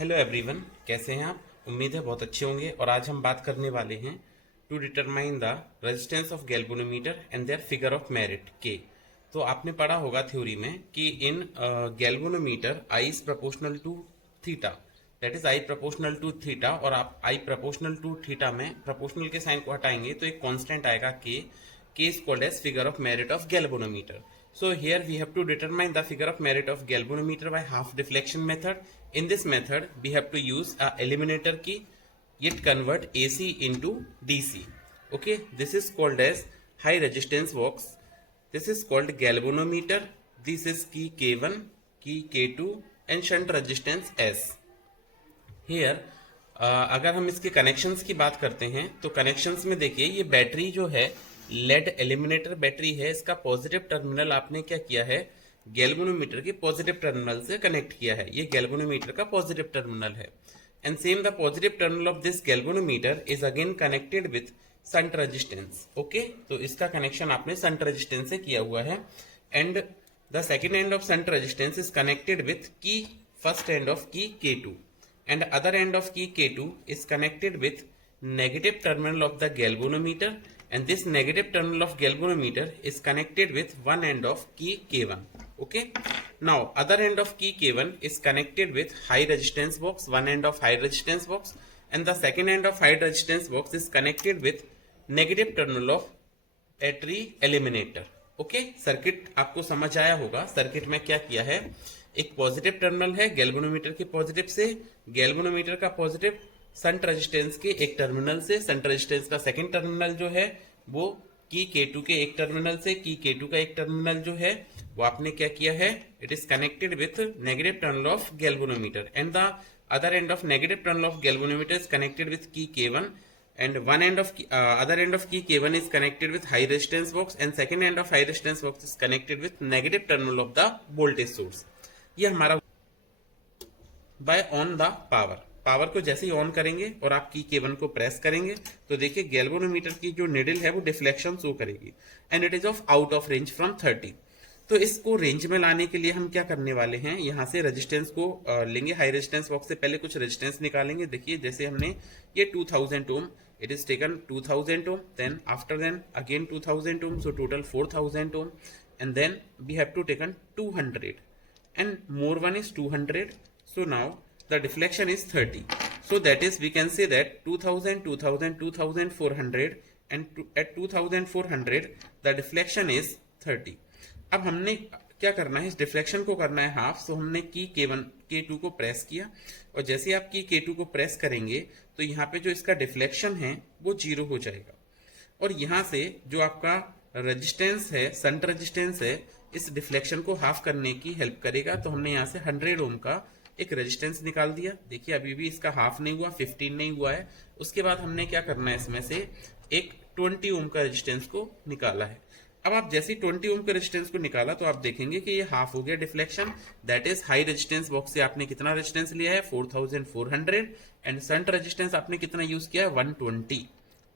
Hello everyone, कैसे हैं आप। उम्मीद है बहुत अच्छे होंगे। और आज हम बात करने वाले हैं to determine the resistance of galvanometer and their figure of merit के। तो आपने पढ़ा होगा थ्योरी में कि in galvanometer I is proportional to theta, that is I proportional to theta. और आप आई प्रोपोर्शनल टू थीटा में प्रोपोर्शनल के साइन को हटाएंगे तो एक कांस्टेंट आएगा के is called as figure of merit of galvanometer. So here we have to determine the figure of merit of galvanometer by half deflection method. In this method we have to use a eliminator key, it convert AC into DC. Okay, this is called as high resistance box. This is called galvanometer. This is key K1, key K2 and shunt resistance S. Here अगर हम इसके connections की बात करते हैं तो connections में देखिए ये बैटरी जो है लेड एलिमिनेटर बैटरी है, इसका पॉजिटिव टर्मिनल आपने क्या किया है, गैल्वेनोमीटर के पॉजिटिव टर्मिनल से कनेक्ट किया है। ये गैल्वेनोमीटर का पॉजिटिव टर्मिनल है and same the positive terminal of this galvanometer is again connected with shunt resistance. Okay, तो इसका कनेक्शन आपने शंट रेजिस्टेंस से किया हुआ है and the second end of shunt resistance is connected with की फर्स्ट एंड ऑफ की K2 and other end of key K2 is connected with negative terminal of the galvanometer, and this negative terminal of galvanometer is connected with one end of key K1. Okay, now other end of key K1 is connected with high resistance box, one end of high resistance box, and the second end of high resistance box is connected with negative terminal of battery eliminator. Okay, circuit आपको समझ आया होगा। Circuit में क्या किया है, एक positive terminal है गैल्वेनोमीटर के पॉजिटिव से, गैल्वेनोमीटर का पॉजिटिव शंट रेजिस्टेंस के एक टर्मिनल से, शंट रेजिस्टेंस का सेकंड टर्मिनल जो है वो की K2 के एक टर्मिनल से, की K2 का एक टर्मिनल जो है वो आपने क्या किया है, it is connected with negative terminal of galvanometer and the other end of negative terminal of galvanometer is connected with की K1 and one end of other end of key K1 is connected with high resistance box and second end of high resistance box is connected with negative terminal of the voltage source. ये हमारा by on the power, power को जैसे ही on करेंगे और आप की K1 को press करेंगे तो देखिए गैल्वेनोमीटर की जो निडल है वो डिफ्लेक्शन शो करेगी and it is of out of range from 30। तो इसको रेंज में लाने के लिए हम क्या करने वाले हैं, यहाँ से रेजिस्टेंस को लेंगे, हाई रेजिस्टेंस बॉक्स से पहले कुछ रेजिस्टेंस निकालेंगे। देखिए जैसे हमने ये 2000 ohm, it is taken 2000 ohm, then after then again 2000 ohm, so total 4000 ohm and then we have to taken 200 and more one is 200, so now the deflection is 30, so that is we can say that 2000 2000 2400 and at 2400 the deflection is 30। अब हमने क्या करना है, इस deflection को करना है half. सो हमने की K1 K2 को प्रेस किया और जैसे आप की K2 को प्रेस करेंगे तो यहाँ पे जो इसका डिफ्लेक्शन है वो 0 हो जाएगा और यहाँ से जो आपका रेजिस्टेंस है, शंट रेजिस्टेंस है, इस डिफ्लेक्शन को हाफ करने की हेल्प करेगा। तो हमने यहाँ से 100 ओम का एक रेजिस्टेंस निकाल दिया। देखिए अभी भी इसका हाफ नहीं हुआ, 15 नहीं हुआ है। उसके बाद हमने क्या करना है, इसमें से एक 20 ओम का रेजिस्टेंस को निकाला है। अब आप जैसे 20 ओम के रेजिस्टेंस को निकाला तो आप देखेंगे कि ये हाफ हो गया deflection, that is high resistance box से आपने कितना रेजिस्टेंस लिया है 4400 एंड शंट रेजिस्टेंस आपने कितना यूज किया है 120।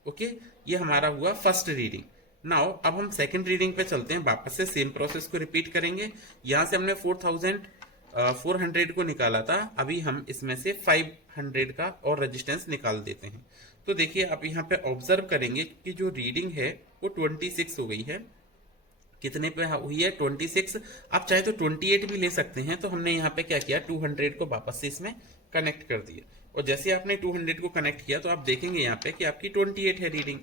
ओके, ये हमारा हुआ फर्स्ट रीडिंग। नाउ अब हम सेकंड रीडिंग पे चलते हैं, वापस से सेम प्रोसेस को रिपीट करेंगे। यहां से हमने 4400 को निकाला था, अभी हम इसमें से 500 का और रेजिस्टेंस निकाल देते हैं। तो देखिए आप यहाँ पे ऑब्जर्व करेंगे कि जो रीडिंग है वो 26 हो गई है। कितने पे हुई है 26, आप चाहे तो 28 भी ले सकते हैं। तो हमने यहाँ पे क्या किया, 200 को वापस से इसमें कनेक्ट कर दिया और जैसे आपने 200 को कनेक्ट किया तो आप देखेंगे यहाँ पे कि आपकी 28 है रीडिंग।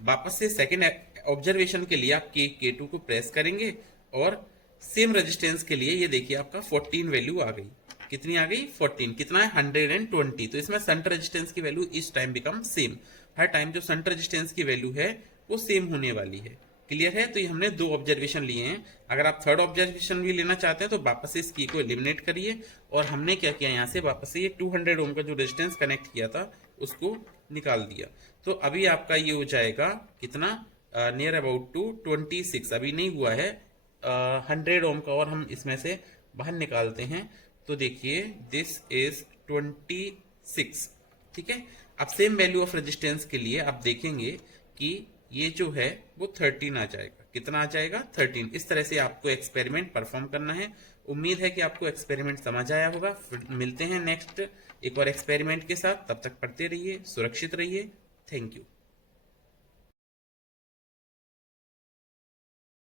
वापस से सेकेंड ऑब्जर्वेशन के लिए आप K2 को प्रेस करेंगे और सेम रेजिस्टेंस के लिए ये देखिए आपका 14 वैल्यू आ गई। कितनी आ गई 14, कितना है 120। तो इसमें शंट रेजिस्टेंस की वैल्यू इस टाइम बिकम सेम। हर टाइम जो शंट रेजिस्टेंस की वैल्यू है वो सेम होने वाली है। क्लियर है। तो ये हमने 2 ऑब्जर्वेशन लिए हैं। अगर आप थर्ड ऑब्जर्वेशन भी लेना चाहते हैं तो वापस से इस की को एलिमिनेट करिए और हमने क्या किया, यहाँ से वापस से ये 200 ओम का जो रेजिस्टेंस कनेक्ट किया था उसको निकाल दिया। तो अभी आपका ये हो जाएगा कितना, नियर अबाउट टू 26, अभी नहीं हुआ है 100 ओम का और हम इसमें से बाहर निकालते हैं तो देखिए दिस इज 26। ठीक है। अब सेम वैल्यू ऑफ रेजिस्टेंस के लिए आप देखेंगे कि ये जो है वो 13 आ जाएगा। कितना आ जाएगा 13। इस तरह से आपको एक्सपेरिमेंट परफॉर्म करना है। उम्मीद है कि आपको एक्सपेरिमेंट समझ आया होगा। फिर मिलते हैं नेक्स्ट एक और एक्सपेरिमेंट के साथ। तब तक पढ़ते रहिए, सुरक्षित रहिए। Thank you.